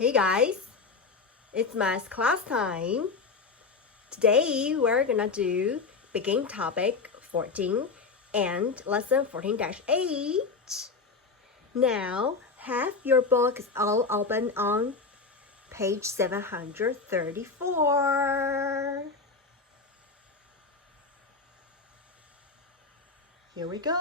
Hey guys, it's math class time. Today we're gonna do begin topic 14 and lesson 14-8. Now have your books all open on page 734. Here we go.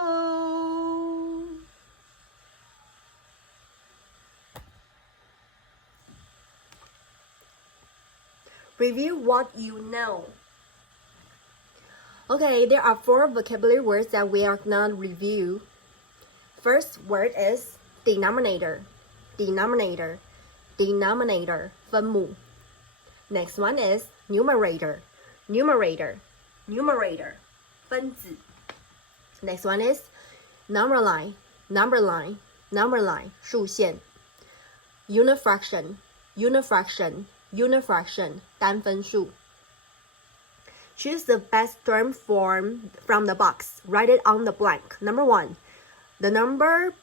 Review what you know. Okay, there are 4 vocabulary words that we are gonna review. First word is denominator, denominator, denominator, 分母. Next one is numerator, numerator, numerator, 分子. Next one is number line, number line, number line, 数线. Unifraction, unifraction, unifraction, 单分数. Choose the best term form from the box. Write it on the blank. Number 1, the number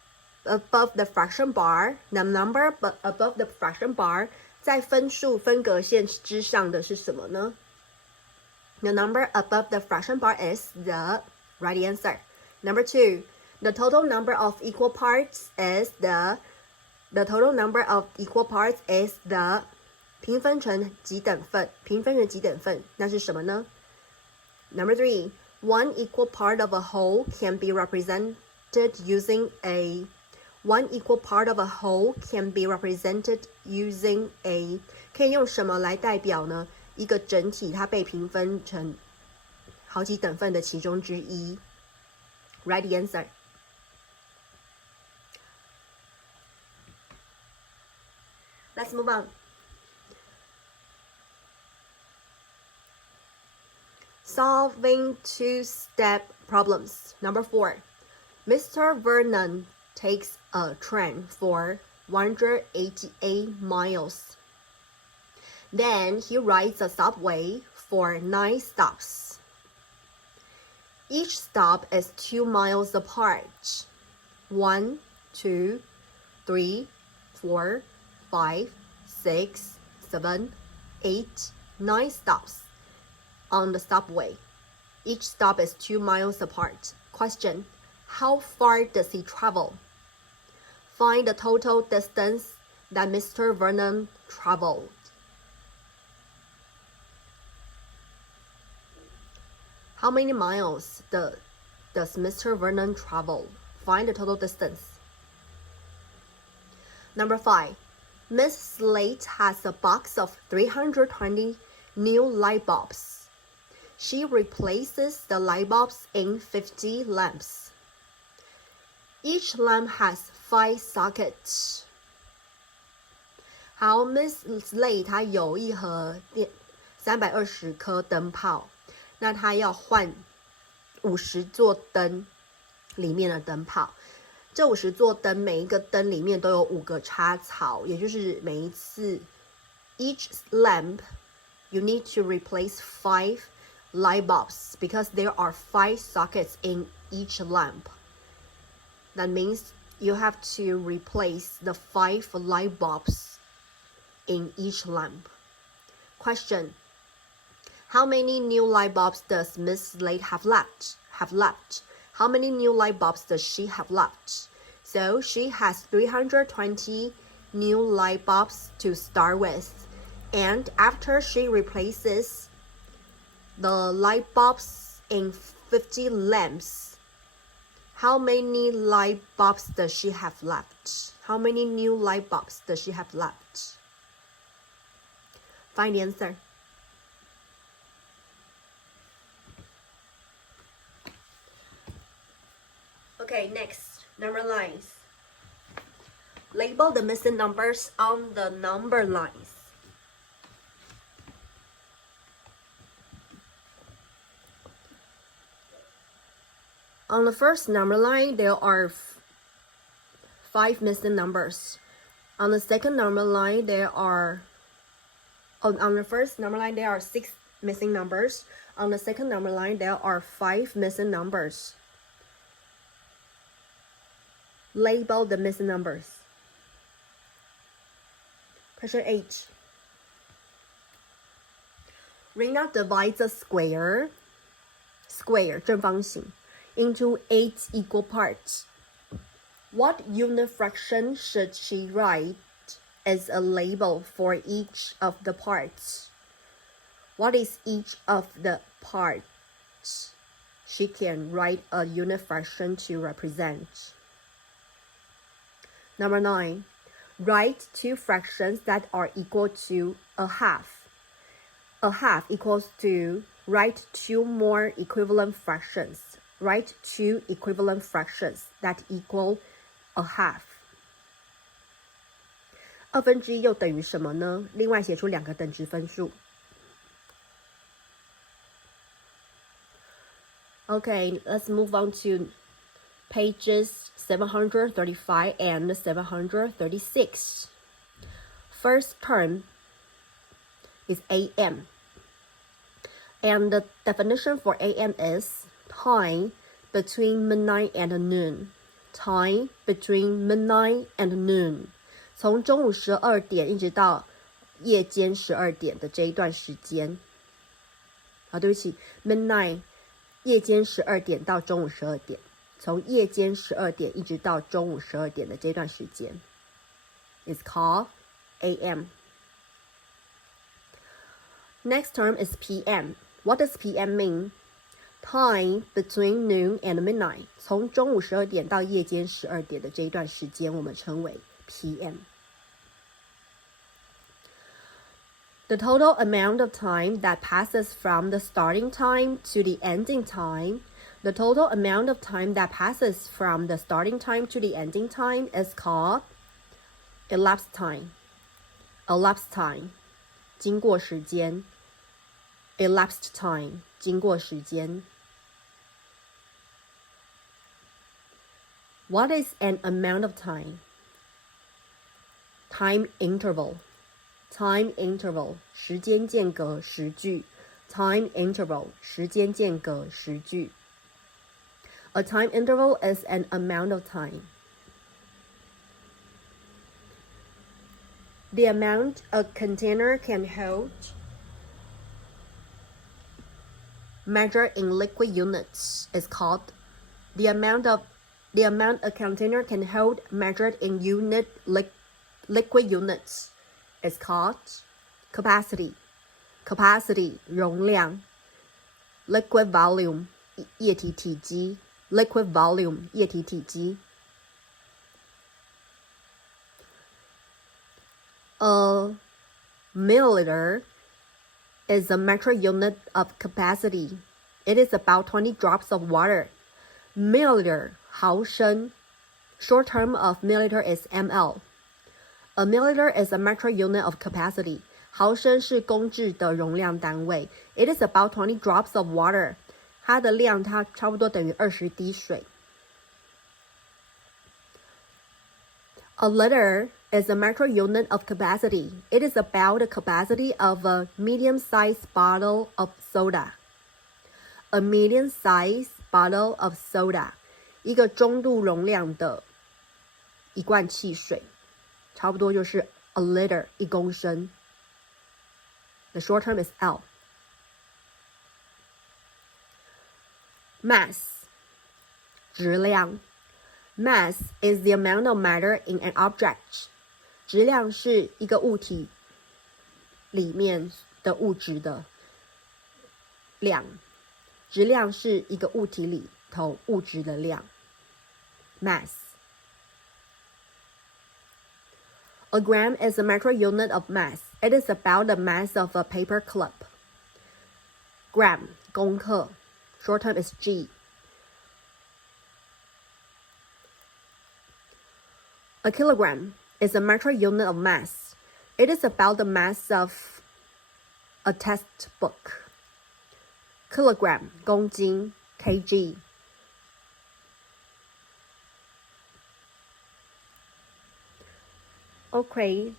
above the fraction bar. The number above the fraction bar 在分数分隔线之上的是什么呢？ The number above the fraction bar is the right answer. Number 2, the total number of equal parts is the total number of equal parts is the 平分成几等份，平分成几等份，那是什么呢？ Number 3, one equal part of a whole can be represented using a one equal part of a whole can be represented using a 可以用什么来代表呢？一个整体它被平分成好几等份的其中之一。 Right answer. Let's move on. Solving 2-step problems. Number 4. Mr. Vernon takes a train for 188 miles. Then he rides a subway for 9 stops. Each stop is 2 miles apart. 1, 2, 3, 4, 5, 6, 7, 8, 9 stops on the subway. Each stop is 2 miles apart. Question: how far does he travel? Find the total distance that Mr. Vernon traveled. How many miles does Mr. Vernon travel? Find the total distance. Number 5. Miss Slate has a box of 320 new light bulbs. She replaces the light bulbs in 50 lamps. Each lamp has 5 sockets. 好 ，Miss Slate 她有一盒320颗灯泡，那她要换50座灯里面的灯泡。这50座灯每一个灯里面都有5个插槽，也就是每一次 each lamp you need to replace 5 light bulbs because there are 5 sockets in each lamp. That means you have to replace the 5 light bulbs in each lamp. Question: how many new light bulbs does Miss Slate have left? How many new light bulbs does she have left? So she has 320 new light bulbs to start with. And after she replaces the light bulbs in 50 lamps, how many light bulbs does she have left? How many new light bulbs does she have left? Find the answer. Okay, next, number lines. Label the missing numbers on the number lines. On the first number line, there are 5 missing numbers. On the second number line, there are on the first number line, there are 6 missing numbers. On the second number line, there are 5 missing numbers. Label the missing numbers. Question 8. Rina divides a square 正方形 into 8 equal parts. What unit fraction should she write as a label for each of the parts? What is each of the parts she can write a unit fraction to represent? Number 9. Write 2 fractions that are equal to a half. A half equals to write 2 more equivalent fractions. Write 2 equivalent fractions that equal a half. 2分之一又等于什么呢？另外写出2个等值分数。Okay, let's move on to pages 735 and 736. First term is AM. And the definition for AM is time between midnight and noon. Time between midnight and noon. 从中午12点一直到夜间12点的这一段时间。对不起 midnight 夜间12点到中午12点。从夜间12点一直到中午12点的这段时间 is called AM. Next term is PM. What does PM mean? Time between noon and midnight. 从中午12点到夜间12点的这一段时间我们称为 PM. The total amount of time that passes from the starting time to the ending time. The total amount of time that passes from the starting time to the ending time is called elapsed time. Elapsed time. 经过时间 elapsed time. 经过时间 What is an amount of time? Time interval. Time interval. 时间间隔时距 Time interval. 时间间隔时距 A time interval is an amount of time. The amount a container can hold, measured in liquid units, is called the amount a container can hold measured in liquid units is called capacity. Capacity 容量 liquid volume 液体体积 liquid volume 液体体积 A milliliter is a metric unit of capacity. It is about 20 drops of water. Milliliter 毫升 Short term of milliliter is ml. A milliliter is a metric unit of capacity. 毫升是公制的容量单位。It is about 20 drops of water. 它的量它差不多等于20滴水。A liter is a metric unit of capacity. It is about the capacity of a medium-sized bottle of soda. A medium-sized bottle of soda. 一个中度容量的一罐汽水，差不多就是 a liter 1公升。The short term is L. Mass 质量 Mass is the amount of matter in an object. 质量是一个物体里面的物质的量。质量是一个物体里头物质的量。Mass. A gram is a metric unit of mass. It is about the mass of a paper clip. Gram 公克 Short term is G. A kilogram is a metric unit of mass. It is about the mass of a textbook. Kilogram 公斤 kg. Okay,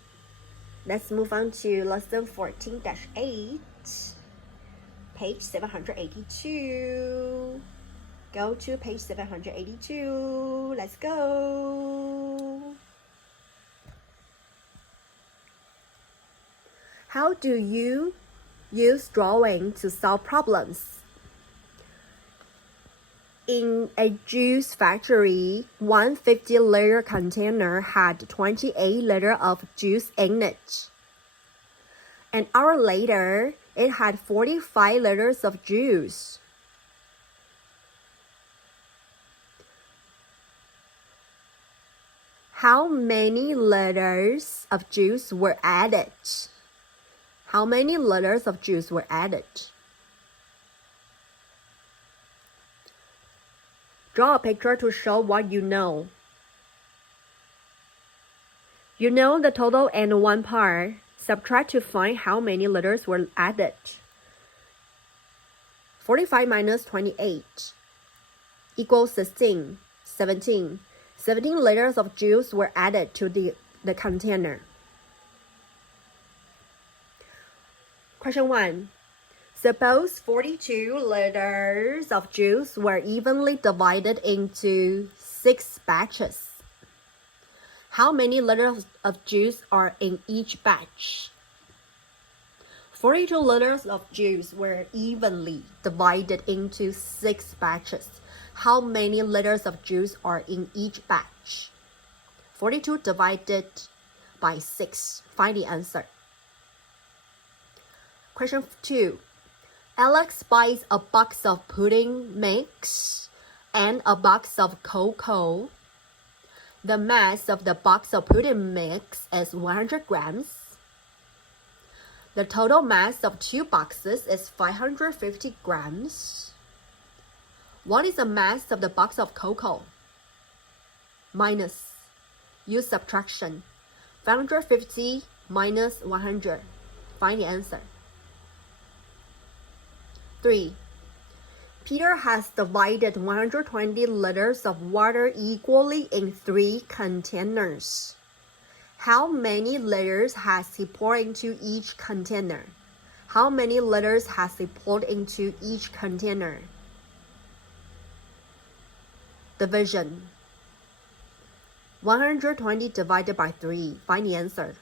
let's move on to lesson 14-8, page 782. Go to page 782. Let's go. How do you use drawing to solve problems? In a juice factory, one 50-liter container had 28 liters of juice in it. An hour later, it had 45 liters of juice. How many liters of juice were added? How many liters of juice were added? Draw a picture to show what you know. You know the total and one part. Subtract to find how many liters were added. 45 minus 28 equals 16. 17 liters of juice were added to the container. Question 1. Suppose 42 liters of juice were evenly divided into 6 batches. How many liters of juice are in each batch? 42 liters of juice were evenly divided into 6 batches. How many liters of juice are in each batch? 42 divided by 6. Find the answer. Question 2. Alex buys a box of pudding mix and a box of cocoa. The mass of the box of pudding mix is 100 grams. The total mass of 2 boxes is 550 grams. What is the mass of the box of cocoa? Minus. Use subtraction. 550 minus 100. Find the answer. 3. Peter has divided 120 liters of water equally in 3 containers. How many liters has he poured into each container? How many liters has he poured into each container? Division. 120 divided by 3. Find the answer.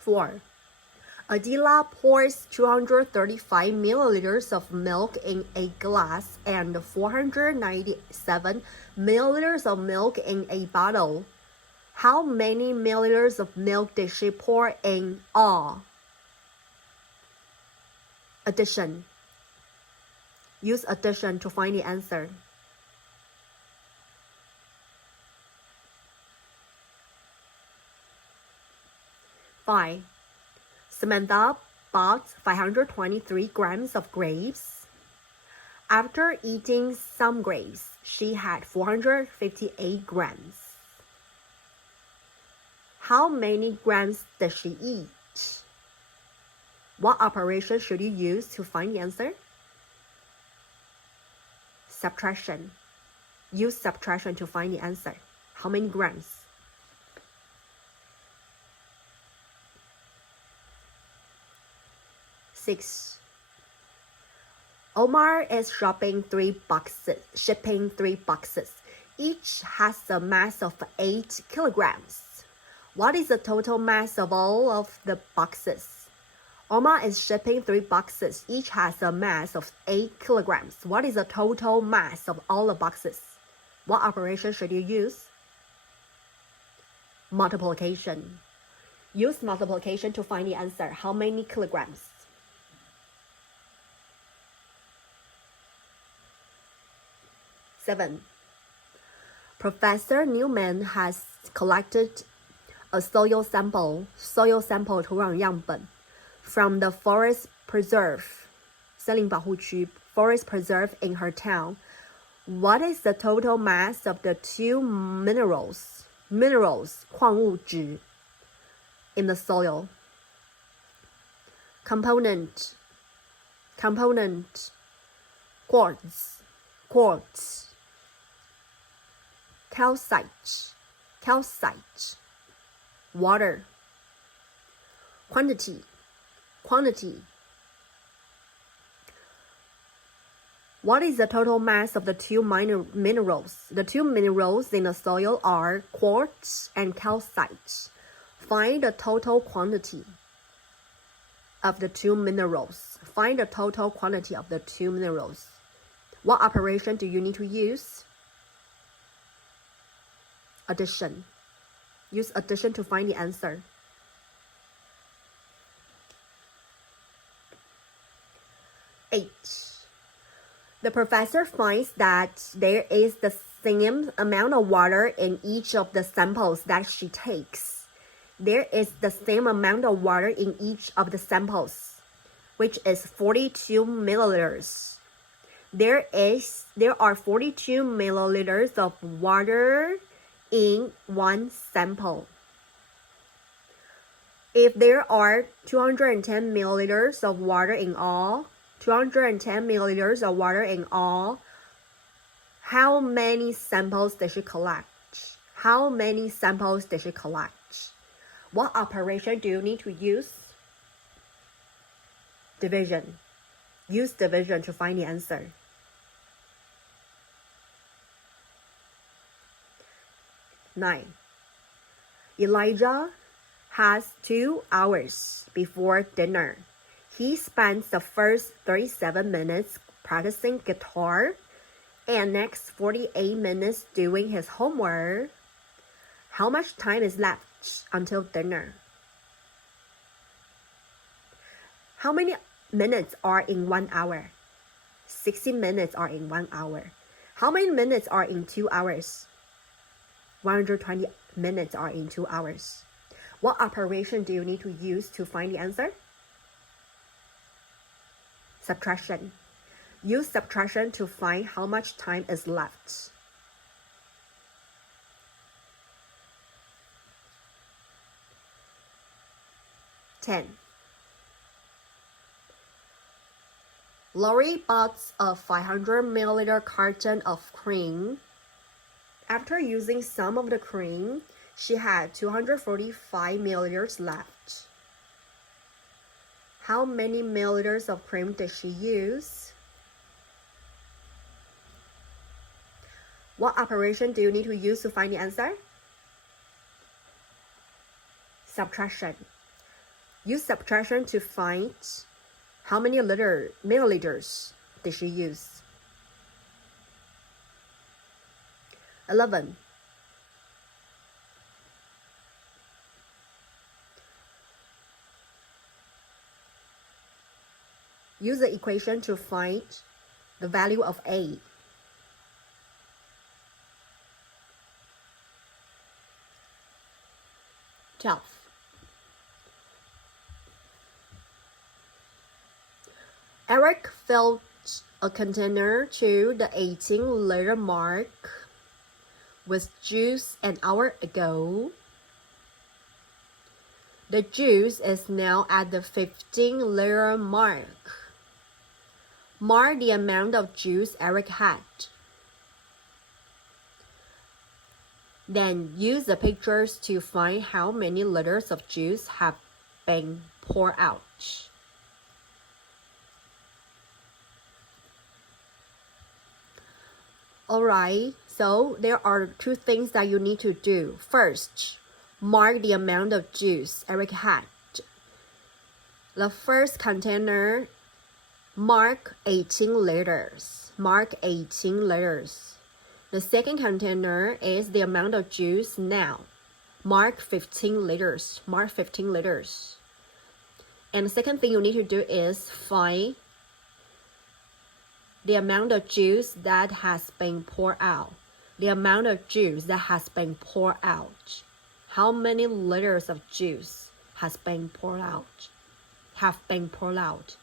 4. Adeela pours 235 milliliters of milk in a glass and 497 milliliters of milk in a bottle. How many milliliters of milk did she pour in all? Addition. Use addition to find the answer. 5. Samantha bought 523 grams of grapes. After eating some grapes, she had 458 grams. How many grams did she eat? What operation should you use to find the answer? Subtraction. Use subtraction to find the answer. How many grams? 6. Omar is shipping 3 boxes. Each has a mass of 8 kilograms. What is the total mass of all of the boxes? Omar is shipping 3 boxes. Each has a mass of 8 kilograms. What is the total mass of all the boxes? What operation should you use? Multiplication. Use multiplication to find the answer. How many kilograms? 7. Professor Newman has collected a soil sample 土壤样本 from the forest preserve 森林保护区 forest preserve in her town. What is the total mass of the 2 minerals 矿物质 in the soil? Component quartz calcite water. Quantity What is the total mass of the two minor minerals? The two minerals in the soil are quartz and calcite. Find the total quantity of the two minerals. Find the total quantity of the two minerals. What operation do you need to use? Addition. Use addition to find the answer. 8. The professor finds that there is the same amount of water in each of the samples that she takes. There is the same amount of water in each of the samples, which is 42 milliliters. There are 42 milliliters of water in one sample. If there are 210 milliliters of water in all, how many samples did she collect? How many samples did she collect? What operation do you need to use? Division. Use division to find the answer. 9. Elijah has 2 hours before dinner. He spends the first 37 minutes practicing guitar and next 48 minutes doing his homework. How much time is left until dinner? How many minutes are in 1 hour? 60 minutes are in 1 hour. How many minutes are in 2 hours? 120 minutes are in 2 hours. What operation do you need to use to find the answer? Subtraction. Use subtraction to find how much time is left. 10. Lori bought a 500 milliliter carton of cream. After using some of the cream, she had 245 milliliters left. How many milliliters of cream did she use? What operation do you need to use to find the answer? Subtraction. Use subtraction to find how many milliliters did she use. 11. Use the equation to find the value of A. 12. Eric filled a container to the 18-liter mark with juice an hour ago. The juice is now at the 15-liter mark. Mark the amount of juice Eric had. Then use the pictures to find how many liters of juice have been poured out. Alright, so there are 2 things that you need to do. First, mark the amount of juice Eric had. The first container, mark 18 liters. Mark 18 liters. The second container is the amount of juice now. Mark 15 liters. Mark 15 liters. And the second thing you need to do is find the amount of juice that has been poured out. The amount of juice that has been poured out. How many liters of juice has been poured out? Have been poured out.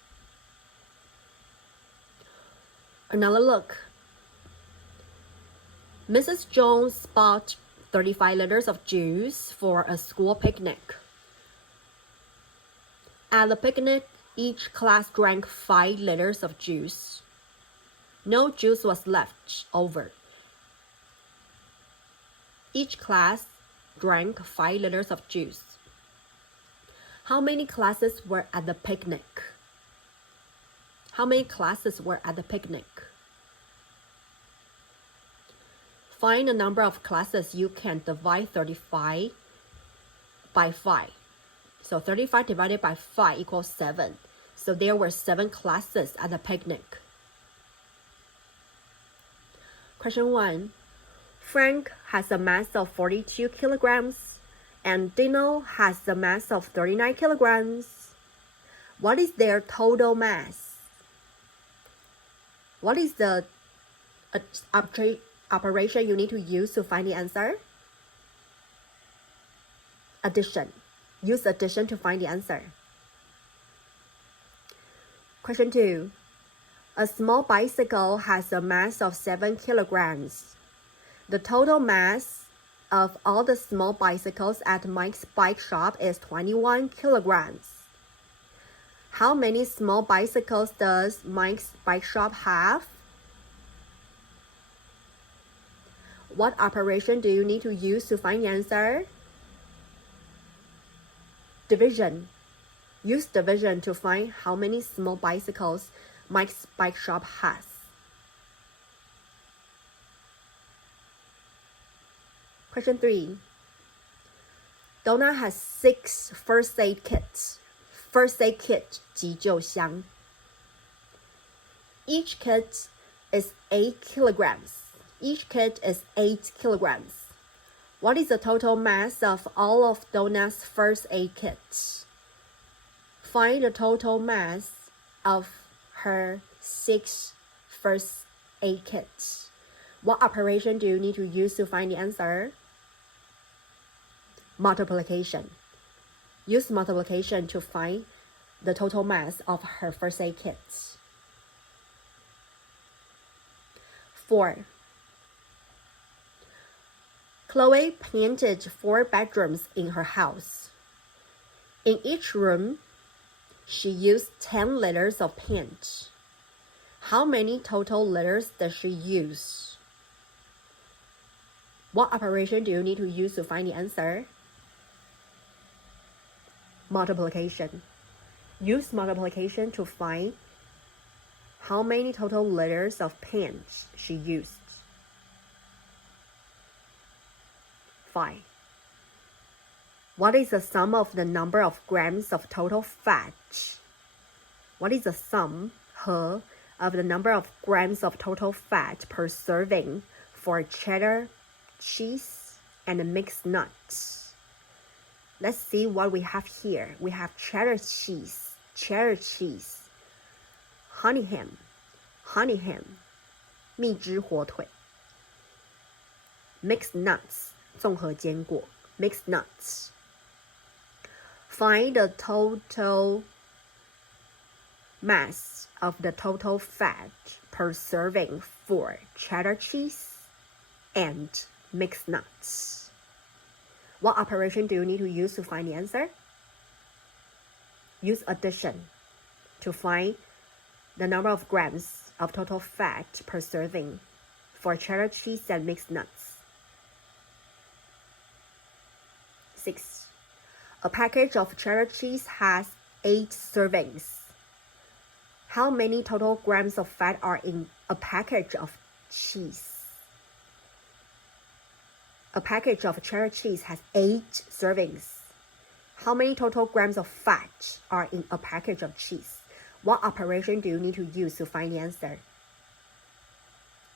Another look. Mrs. Jones bought 35 liters of juice for a school picnic. At the picnic, each class drank 5 liters of juice. No juice was left over. Each class drank 5 liters of juice. How many classes were at the picnic? How many classes were at the picnic? Find the number of classes you can divide 35 by 5. So 35 divided by 5 equals 7. So there were 7 classes at the picnic. Question 1. Frank has a mass of 42 kilograms and Dino has a mass of 39 kilograms. What is their total mass? What is the operation you need to use to find the answer? Addition. Use addition to find the answer. Question 2. A small bicycle has a mass of 7 kilograms. The total mass of all the small bicycles at Mike's bike shop is 21 kilograms. How many small bicycles does Mike's bike shop have? What operation do you need to use to find the answer? Division. Use division to find how many small bicycles Mike's bike shop has. Question 3. Donna has 6 first aid kits. First aid kit 急救箱. Each kit is 8 kilograms. Each kit is 8 kilograms. What is the total mass of all of Donna's first aid kits? Find the total mass of her 6 first aid kits. What operation do you need to use to find the answer? Multiplication. Use multiplication to find the total mass of her first aid kits. 4. Chloe painted 4 bedrooms in her house. In each room, she used 10 liters of paint. How many total liters does she use? What operation do you need to use to find the answer? Multiplication. Use multiplication to find how many total liters of paint she used. 5. What is the sum of the number of grams of total fat? What is the sum of the number of grams of total fat per serving for cheddar, cheese, and mixed nuts? Let's see what we have here. We have cheddar cheese, honey ham, 蜜汁火腿, mixed nuts, 综合坚果, mixed nuts. Find the total mass of the total fat per serving for cheddar cheese and mixed nuts. What operation do you need to use to find the answer? Use addition to find the number of grams of total fat per serving for cheddar cheese and mixed nuts. 6. A package of cheddar cheese has 8 servings. How many total grams of fat are in a package of cheese? A package of cheddar cheese has 8 servings. How many total grams of fat are in a package of cheese? What operation do you need to use to find the answer?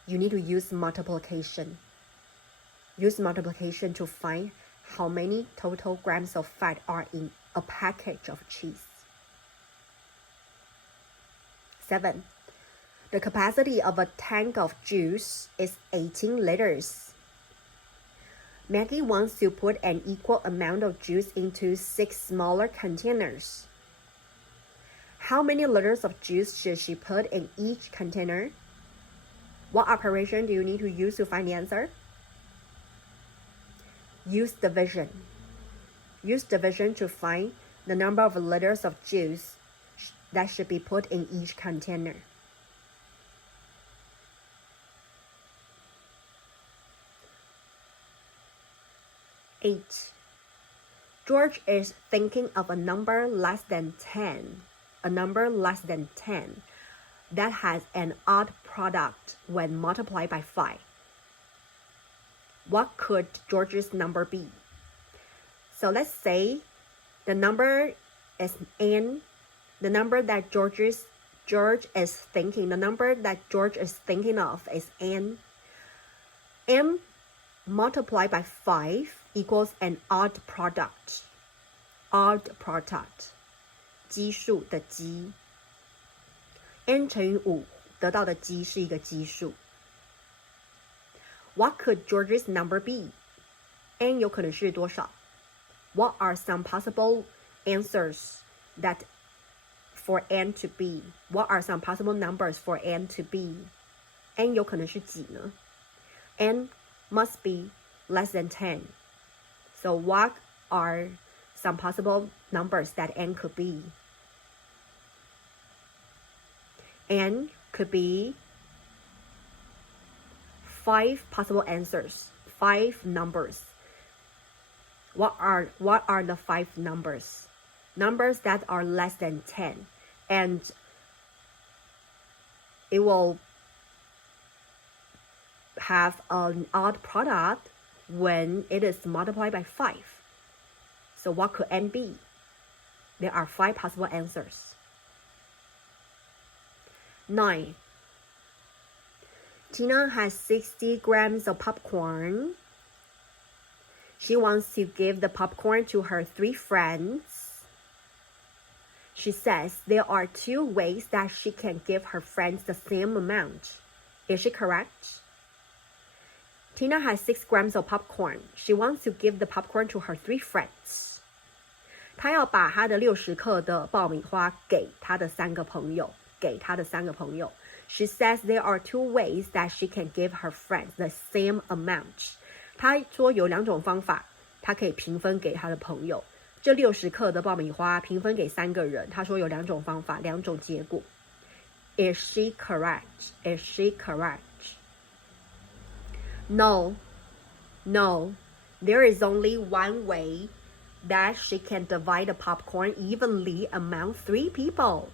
You need to use multiplication. Use multiplication to find how many total grams of fat are in a package of cheese. 7. The capacity of a tank of juice is 18 liters. Maggie wants to put an equal amount of juice into 6 smaller containers. How many liters of juice should she put in each container? What operation do you need to use to find the answer? Use division. Use division to find the number of liters of juice that should be put in each container. 8. George is thinking of a number less than 10. A number less than 10 that has an odd product when multiplied by 5. What could George's number be? So let's say the number is n. The number that George is thinking. The number that George is thinking of is n. n multiplied by 5 equals an odd product. Odd product. 奇数的奇。n 乘以5得到的积是一个奇数。What could George's number be? n 有可能是多少？ What are some possible answers that for n to be? What are some possible numbers for n to be? n 有可能是几呢？ n must be less than 10. So what are some possible numbers that n could be? N could be 5 possible answers, 5 numbers. What are the 5 numbers? Numbers that are less than 10, and it will have an odd product when it is multiplied by 5. So what could n be? There are 5 possible answers. 9. Tina has 60 grams of popcorn. She wants to give the popcorn to her 3 friends. She says there are 2 ways that she can give her friends the same amount. Is she correct? Tina has 6 grams of popcorn. She wants to give the popcorn to her 3 friends. 她要把她的60克的爆米花给她的3个朋友。She says there are 2 ways that she can give her friends the same amount. 她说有2种方法，她可以平分给她的朋友。这60克的爆米花平分给3个人，她说有2种方法，2种结果。Is she correct? Is she correct? No. There is only one way that she can divide the popcorn evenly among 3 people.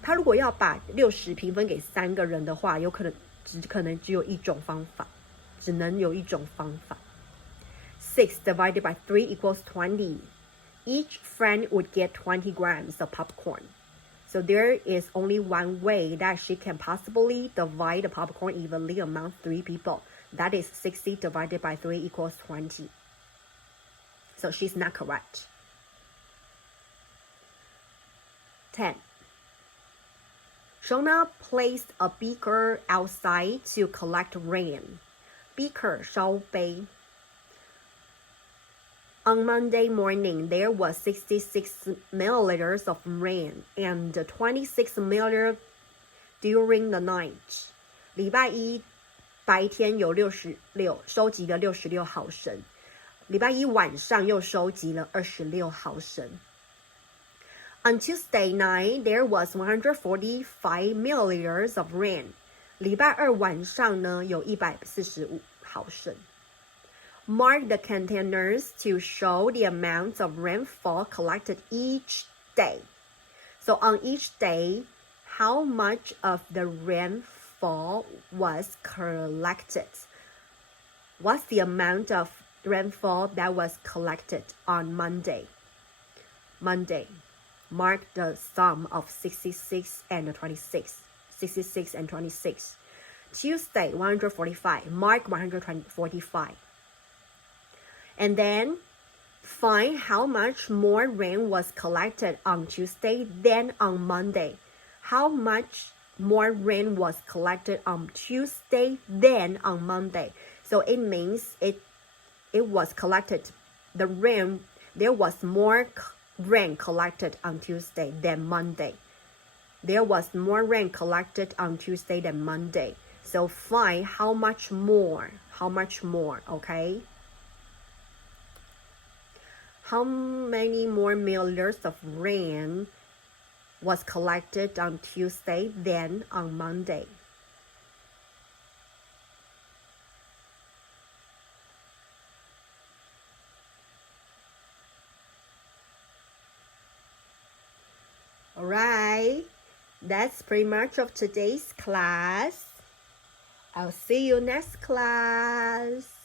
她如果要把60平分给3个人的话，可能只有一种方法，只能有一种方法。6 divided by 3 equals 20. Each friend would get 20 grams of popcorn. So there is only one way that she can possibly divide the popcorn evenly among 3 people. That is 60 divided by 3 equals 20. So she's not correct. 10. Shona placed a beaker outside to collect rain. Beaker, 烧杯. On Monday morning, there was 66 milliliters of rain and 26 milliliters during the night. 礼拜一白天有收集了66毫升，礼拜一晚上又收集了26毫升。On Tuesday night, there was 145 milliliters of rain. 礼拜二晚上呢，有145毫升。Mark the containers to show the amount of rainfall collected each day. So on each day, how much of the rainfall was collected? What's the amount of rainfall that was collected on Monday? Mark the sum of 66 and 26. 66 and 26. Tuesday, 145. Mark 145. And then find how much more rain was collected on Tuesday than on Monday. How much more rain was collected on Tuesday than on Monday? So it means it was collected. There was more rain collected on Tuesday than Monday. There was more rain collected on Tuesday than Monday. So find how much more, okay? How many more milliliters of rain was collected on Tuesday than on Monday? Alright, that's pretty much of today's class. I'll see you next class.